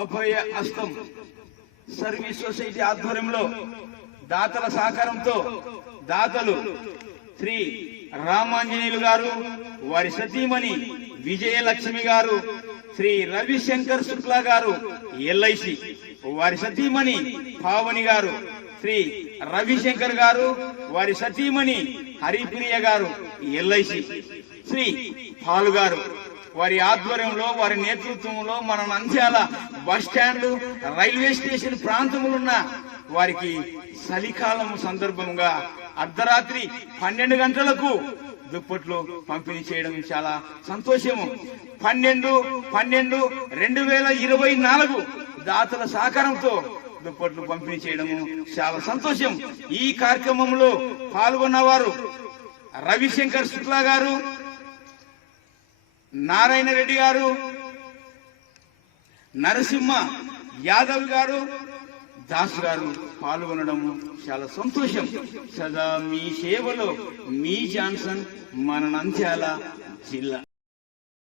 అభయ హస్తం service society ఆధ్వర్యంలో దాతల సహకారంతో దాతలు శ్రీ రామాంజనేయులు గారు, వారి సతీమణి విజయలక్ష్మి గారు, శ్రీ రవిశంకర్ శుక్లా గారు ఎల్ఐసి, వారి సతీమణి పావని గారు, శ్రీ రవిశంకర్ గారు, వారి సతీమణి హరిప్రియ గారు ఎల్ఐసి, శ్రీ పాలు గారు వారి ఆధ్వర్యంలో, వారి నేతృత్వంలో మన Nandyal bus stand, railway station ప్రాంతములున్న వారికి చలికాలం సందర్భంగా అర్ధరాత్రి 12 గంటలకు దుప్పట్లు పంపిణీ చేయడం చాలా సంతోషము. 12/12/2024 దాతల సహకారంతో దుప్పట్లు పంపిణీ చేయడము చాలా సంతోషం. ఈ కార్యక్రమంలో పాల్గొన్నవారు రవిశంకర్ శుక్లా గారు, నారాయణ రెడ్డి గారు, నరసింహ యాదవ్ గారు, దాస్ గారు పాల్గొనడం చాలా సంతోషం. సదా మీ సేవలో మీ జాన్సన్, మన నంద్యాల జిల్లా.